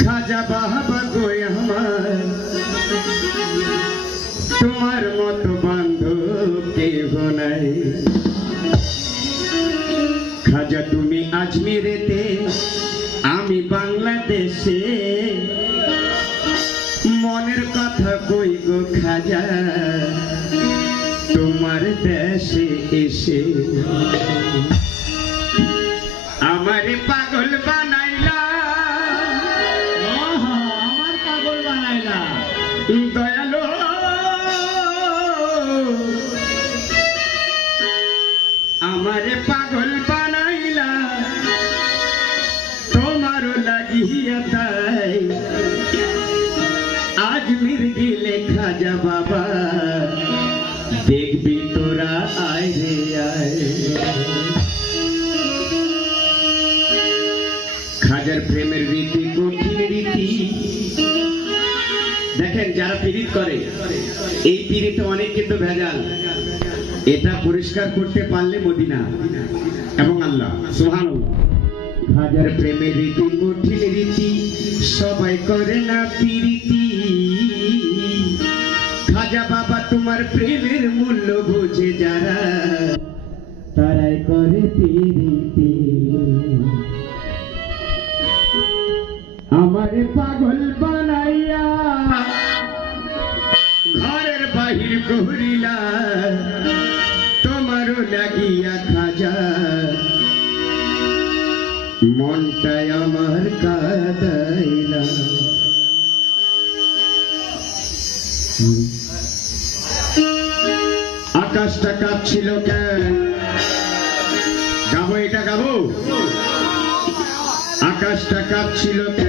খাজা বাবা গো আমার তোমার মতো বান্ধব কেহ নাই। খাজা তুমি আজমিরেতে আমি বাংলাদেশে, মনের কথা কই গো খাজা তোমার দেশে এসে। আমারে পাগল বানাইলা, আমার পাগল বানাইলা দয়ালো আমারে পাগল বানাইলা তোমারও লাগিয়া তাই। আজমির গেলে খাজা বাবা দেখবি তোরা আয় রে আয়। খাজার প্রেমের রীতি কঠিন রীতি। দেখেন যারা পীড়িত করে এই পীড়িতে অনেক কিন্তু ভেজাল, এটা পরিষ্কার করতে পারলে মদিনা এবং আল্লাহ সুবহানাল্লাহ। খাজার প্রেমের রীতি কঠিন রীতি, সবাই করে না পীড়িতি। খাজা বাবা তোমার প্রেমের মূল্য বুঝে যারা, তারাই করে পীড়িতি। আমারে পাগল বানাইয়া ঘরের বাহির করিলা তোমারও লাগিয়া খাজা, মনটাই আমার কাদাইলা। আকাশটা কাঁপছিল কেন? গাবো এটা গাবো। আকাশটা কাঁপছিল কেন?